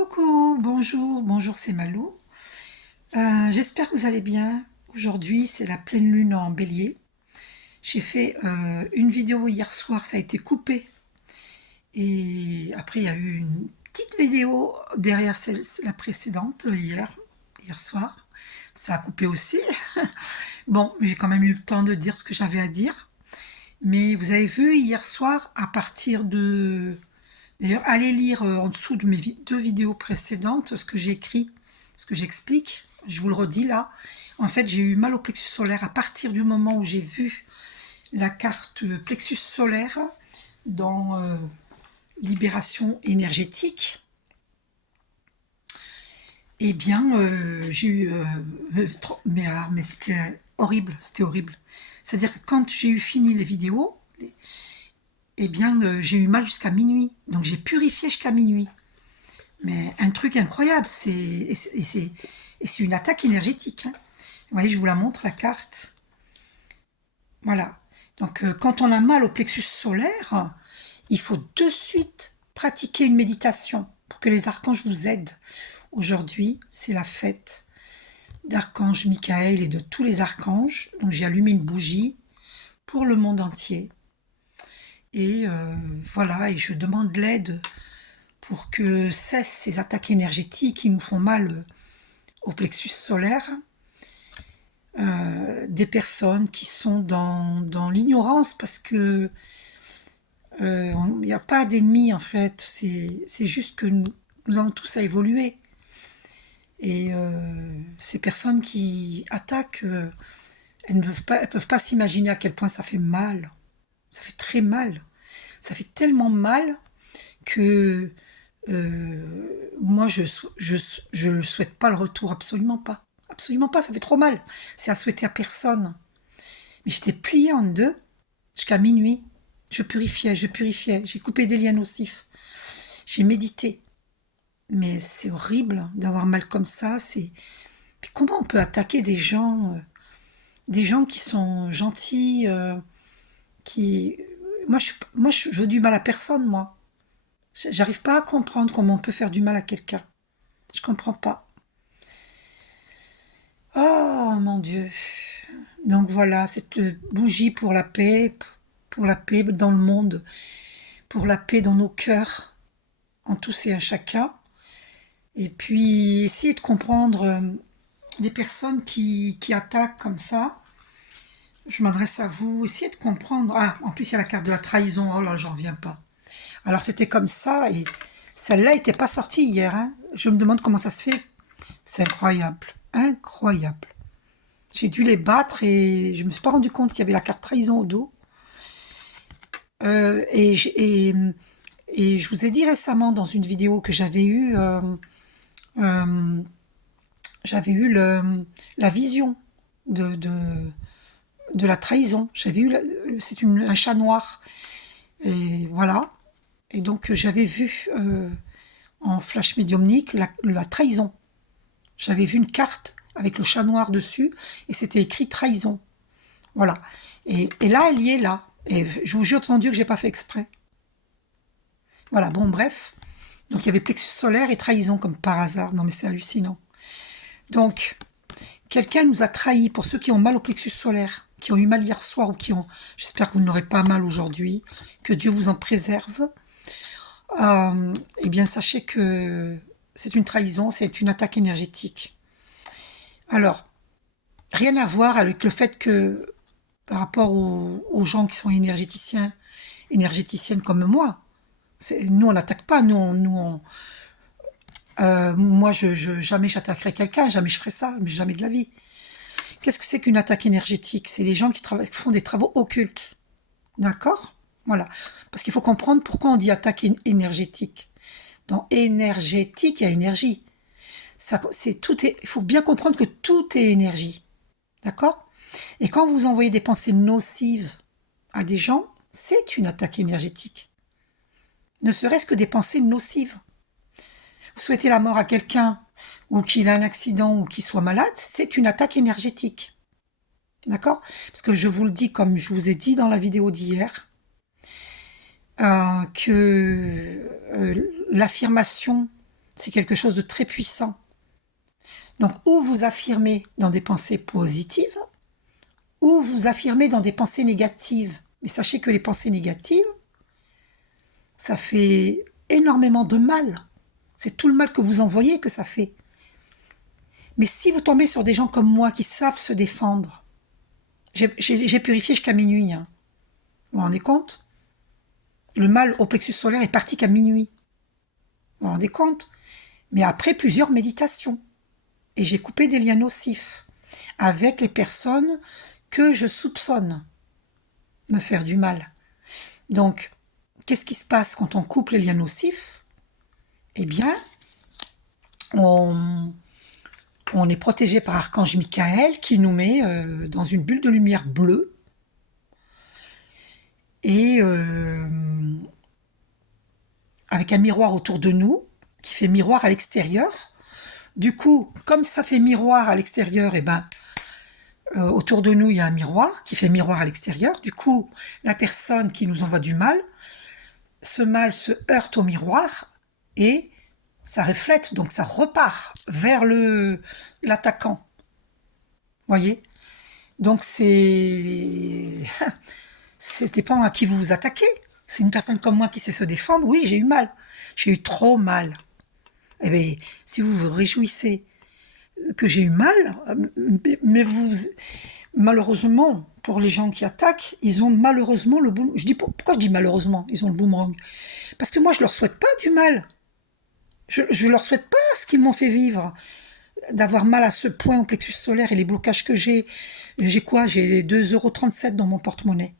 Coucou, bonjour, c'est Malou. J'espère que vous allez bien. Aujourd'hui, c'est la pleine lune en bélier. J'ai fait une vidéo hier soir, ça a été coupé. Et après, il y a eu une petite vidéo derrière la précédente, hier soir. Ça a coupé aussi. Bon, j'ai quand même eu le temps de dire ce que j'avais à dire. Mais vous avez vu hier soir, à partir de... D'ailleurs, allez lire en dessous de mes deux vidéos précédentes ce que j'ai écrit, ce que j'explique. Je vous le redis là. En fait, j'ai eu mal au plexus solaire à partir du moment où j'ai vu la carte plexus solaire dans libération énergétique. Eh bien, j'ai eu... mais c'était horrible, c'était horrible. C'est-à-dire que quand j'ai eu fini les vidéos, eh bien, j'ai eu mal jusqu'à minuit. Donc, j'ai purifié jusqu'à minuit. Mais un truc incroyable, c'est une attaque énergétique. Hein. Vous voyez, je vous la montre, la carte. Voilà. Donc, quand on a mal au plexus solaire, il faut de suite pratiquer une méditation pour que les archanges vous aident. Aujourd'hui, c'est la fête d'archange Michael et de tous les archanges. Donc, j'ai allumé une bougie pour le monde entier. Et voilà, et je demande de l'aide pour que cessent ces attaques énergétiques qui nous font mal au plexus solaire. Des personnes qui sont dans l'ignorance parce que il n'y a pas d'ennemis en fait, c'est juste que nous avons tous à évoluer. Et ces personnes qui attaquent, elles ne peuvent pas s'imaginer à quel point ça fait mal. Ça fait très mal. Ça fait tellement mal que moi, je ne souhaite pas le retour, absolument pas. Absolument pas, ça fait trop mal. C'est à souhaiter à personne. Mais j'étais pliée en deux jusqu'à minuit. Je purifiais. J'ai coupé des liens nocifs. J'ai médité. Mais c'est horrible d'avoir mal comme ça. Puis comment on peut attaquer des gens qui sont gentils, qui... je veux du mal à personne, moi. J'arrive pas à comprendre comment on peut faire du mal à quelqu'un. Je comprends pas. Oh mon Dieu. Donc voilà, cette bougie pour la paix dans le monde, pour la paix dans nos cœurs, en tous et à chacun. Et puis essayer de comprendre les personnes qui attaquent comme ça. Je m'adresse à vous, essayez de comprendre. Ah, en plus il y a la carte de la trahison, oh là, j'en reviens pas. Alors c'était comme ça, et celle-là n'était pas sortie hier. Hein. Je me demande comment ça se fait. C'est incroyable, incroyable. J'ai dû les battre et je me suis pas rendu compte qu'il y avait la carte trahison au dos. Euh, et, j'- et, et je vous ai dit récemment dans une vidéo que euh, j'avais eu la vision de, de, de la trahison. C'est un chat noir. Et voilà. Et donc j'avais vu en flash médiumnique la trahison. J'avais vu une carte avec le chat noir dessus et c'était écrit trahison. Voilà. Et là, elle y est là. Et je vous jure devant Dieu que j'ai pas fait exprès. Voilà, bon, bref. Donc il y avait plexus solaire et trahison comme par hasard. Non mais c'est hallucinant. Donc, quelqu'un nous a trahis pour ceux qui ont mal au plexus solaire, qui ont eu mal hier soir ou qui ont... J'espère que vous n'aurez pas mal aujourd'hui, que Dieu vous en préserve. Eh bien, sachez que c'est une trahison, c'est une attaque énergétique. Alors, rien à voir avec le fait que, par rapport aux gens qui sont énergéticiens, énergéticiennes comme moi, nous, on n'attaque pas, moi, jamais j'attaquerai quelqu'un, jamais je ferai ça, mais jamais de la vie. Qu'est-ce que c'est qu'une attaque énergétique? C'est les gens qui font des travaux occultes. D'accord? Voilà. Parce qu'il faut comprendre pourquoi on dit attaque énergétique. Dans énergétique, il y a énergie. Il faut bien comprendre que tout est énergie. D'accord? Et quand vous envoyez des pensées nocives à des gens, c'est une attaque énergétique. Ne serait-ce que des pensées nocives. Vous souhaitez la mort à quelqu'un, ou qu'il ait un accident, ou qu'il soit malade, c'est une attaque énergétique. D'accord? Parce que je vous le dis, comme je vous ai dit dans la vidéo d'hier, que l'affirmation, C'est quelque chose de très puissant. Donc, ou vous affirmez dans des pensées positives, ou vous affirmez dans des pensées négatives. Mais sachez que les pensées négatives, ça fait énormément de mal. C'est tout le mal que vous envoyez que ça fait. Mais si vous tombez sur des gens comme moi qui savent se défendre, j'ai purifié jusqu'à minuit. Hein. Vous vous rendez compte? Le mal au plexus solaire est parti qu'à minuit. Vous vous rendez compte? Mais après plusieurs méditations. Et j'ai coupé des liens nocifs avec les personnes que je soupçonne me faire du mal. Donc, qu'est-ce qui se passe quand on coupe les liens nocifs? Eh bien, on est protégé par Archange Michael qui nous met dans une bulle de lumière bleue et avec un miroir autour de nous qui fait miroir à l'extérieur. Du coup, comme ça fait miroir à l'extérieur, eh ben, autour de nous, il y a un miroir qui fait miroir à l'extérieur. Du coup, la personne qui nous envoie du mal, ce mal se heurte au miroir et ça reflète, donc ça repart vers l'attaquant. Voyez? Donc ça dépend à qui vous vous attaquez. C'est une personne comme moi qui sait se défendre. Oui, j'ai eu mal. J'ai eu trop mal. Eh bien, si vous vous réjouissez que j'ai eu mal, mais malheureusement, pour les gens qui attaquent, ils ont malheureusement le boomerang. Pourquoi je dis malheureusement, ils ont le boomerang? Parce que moi, je leur souhaite pas du mal. Je leur souhaite pas ce qu'ils m'ont fait vivre. D'avoir mal à ce point au plexus solaire et les blocages que j'ai. J'ai quoi? J'ai 2,37 € dans mon porte-monnaie.